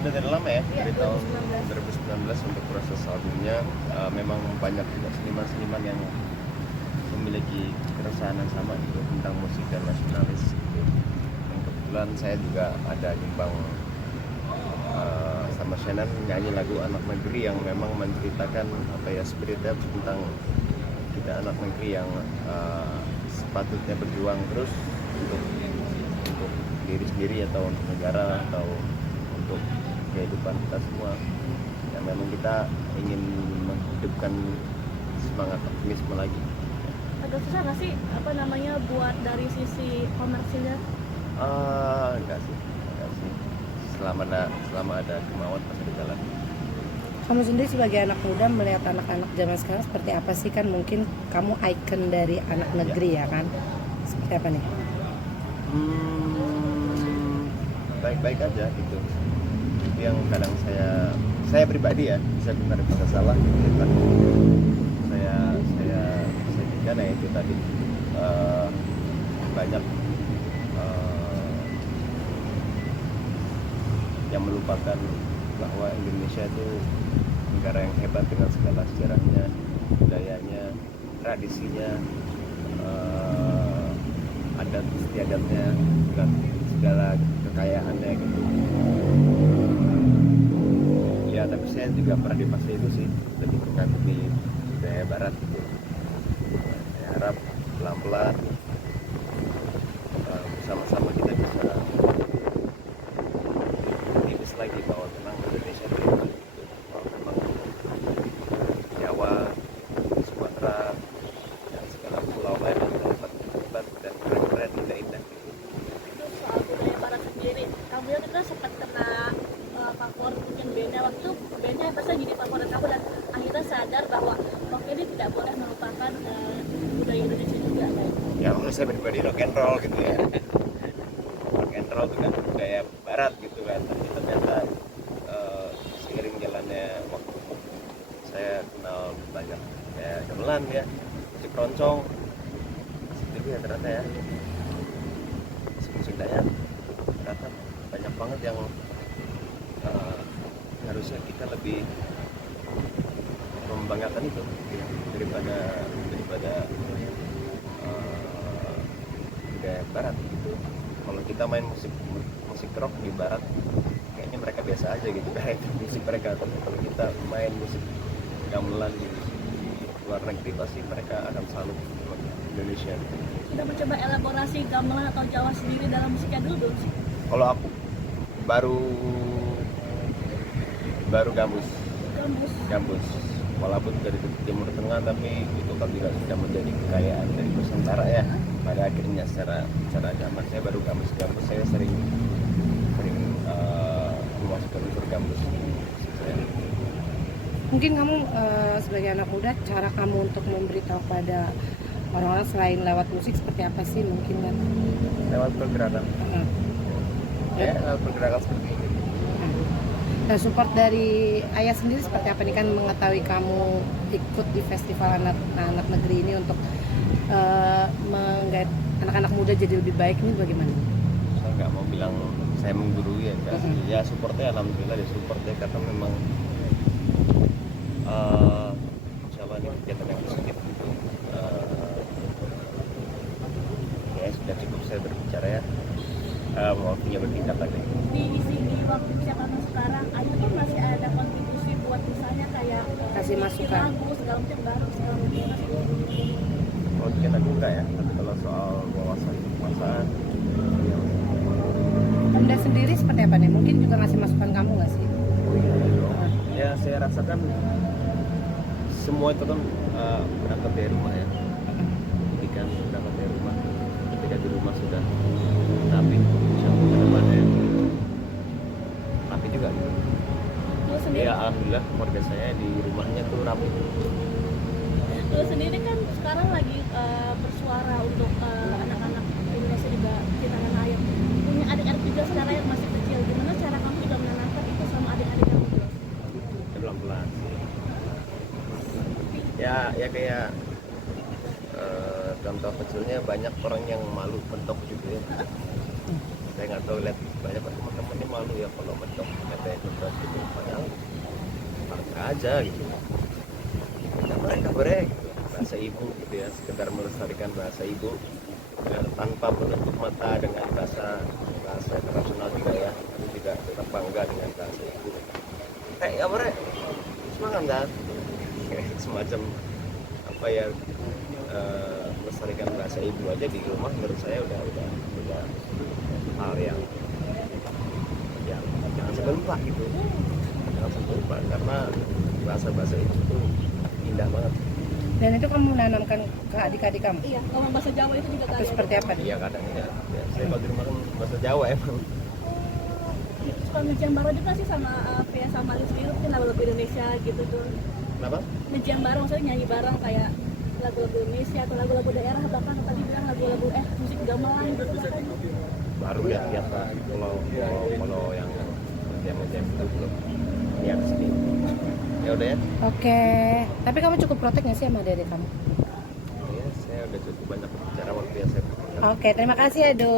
Udah dari lama ya, Iya, dari tahun 2019. 2019 untuk proses albumnya. Memang banyak juga seniman-seniman yang memiliki keresahan yang sama gitu tentang musik dan nasionalis gitu. Dan kebetulan saya juga ada nyumbang sama Shannon nyanyi lagu Anak Negeri yang memang menceritakan apa ya spiritnya tentang kita anak negeri yang sepatutnya berjuang terus untuk diri sendiri atau untuk negara atau untuk kehidupan kita semua. Yang memang kita ingin menghidupkan semangat optimisme lagi. Agak susah nggak sih buat dari sisi komersilnya? Enggak sih. Selama ada kemauan pasti ada jalan. Kamu sendiri sebagai anak muda melihat anak-anak zaman sekarang seperti apa sih? Kan mungkin kamu ikon dari anak negeri ya kan? Seperti apa nih? Baik-baik aja gitu. Itu yang kadang saya pribadi ya, bisa benar bisa salah gitu kan. Saya pikirkan ya itu tadi banyak yang melupakan bahwa Indonesia itu negara yang hebat dengan segala sejarahnya, budayanya, tradisinya, adat istiadatnya, dan segala kekayaannya gitu. Ya tapi saya juga pernah di fase itu sih, lebih mengagumi budaya Barat gitu. Saya harap pelan-pelan bersama-sama kita bisa tipis lagi bahwa memang Indonesia itu hebat gitu. Bahwa memang Jawa, Sumatera, dan segala pulau lain yang hebat dan keren-keren, indah-indah gitu. Itu soal budaya Barat sendiri. Kamu bilang kita sempat kena favorit mungkin bandnya waktu bandnya pasti jadi favorit kamu dan akhirnya sadar bahwa rock ini tidak boleh melupakan budaya Indonesia juga kan? Ya menurut saya pribadi rock and roll gitu ya. Rock and roll itu kan budaya Barat gitu kan, tapi ternyata seiring jalannya waktu saya kenal banyak ya gamelan ya, musik keroncong, musik ya ternyata ya, musik Dayak ternyata banyak banget yang harusnya kita lebih membanggakan itu ya, daripada budaya Barat gitu. Kalau kita main musik rock di Barat kayaknya mereka biasa aja gitu kayak musik mereka, tapi kalau kita main musik gamelan di luar negeri pasti mereka akan salut sama Indonesia. Kita mencoba elaborasi gamelan atau Jawa sendiri dalam musiknya dulu belum sih? Kalau aku baru gambus walaupun dari Timur Tengah, tapi itu kan juga sudah menjadi kekayaan dari Nusantara ya pada akhirnya secara agama. Saya baru gambus, saya sering memasukkan unsur gambus. Mungkin kamu sebagai anak muda, cara kamu untuk memberitahu pada orang-orang selain lewat musik seperti apa sih mungkin kan? Lewat pergerakan. Ya, lewat pergerakan seperti ini. Nah, support dari ayah sendiri seperti apa nih, kan mengetahui kamu ikut di festival anak negeri ini untuk menggait anak-anak muda jadi lebih baik, ini bagaimana? Saya nggak mau bilang saya menggurui ya, ya supportnya alhamdulillah ya supportnya, karena memang insya Allah ini kegiatan yang positif gitu. Ya sudah cukup saya berbicara ya, waktunya bertindak lagi. Di waktu persiapan sekarang Ayu tuh masih ada kontribusi buat misalnya kayak Kasih masukan. lagu segala macam baru segala macam. Kalau bikin lagu enggak ya, tapi kalau soal wawasan kekuasaan Anda sendiri seperti apa nih? Mungkin juga ngasih masukan kamu nggak sih? ya saya rasakan semua itu kan berangkat dari rumah ya. Jadi kan berangkat dari rumah, ketika di rumah sudah rapi, insya Allah ke depannya rapi juga gitu. Lu sendiri, Ya alhamdulillah keluarga saya di rumahnya tuh rapi. lu sendiri kan sekarang lagi bersuara untuk anak-anak Indonesia juga di tanah air. Punya adik-adik juga sekarang yang masih kecil. Gimana cara kamu juga menanamkan itu sama adik-adik kamu juga? Ya pelan-pelan sih. Ya kayak contoh kecilnya banyak orang yang malu mentok gitu ya. saya nggak tahu, lihat banyak teman-teman ini malu ya kalau mentok katanya gitu, padahal parkir aja gitu, kabar gitu, bahasa ibu gitu ya, sekedar melestarikan bahasa ibu ya, tanpa menutup mata dengan bahasa internasional juga ya, tapi juga tetap bangga dengan bahasa ibu. Kabar semangat kan, semacam apa ya, melestarikan bahasa ibu aja di rumah menurut saya udah hal yang jangan sampai lupa gitu, jangan sampai lupa, karena bahasa ibu itu indah banget. Dan itu kamu menanamkan ke adik-adik kamu? Iya, ngomong bahasa Jawa itu juga Atau kayak seperti apa nih? Iya kadang ya, saya kalau di rumah kan bahasa Jawa emang. suka ngejian bareng juga sih sama kayak sama istri itu kan lagu-lagu Indonesia gitu tuh. Kenapa? Ngejian bareng, maksudnya nyanyi bareng kayak lagu-lagu Indonesia atau lagu-lagu daerah, bahkan tadi bilang lagu-lagu musik gamelan gitu bahkan. Baru lihat lah, kalau yang jam itu belum lihat sih. Ya udah ya. Oke, tapi kamu cukup protek nggak sih sama adik kamu? Ya, saya udah cukup banyak bicara waktu yang saya. Oke, terima kasih ya, Do.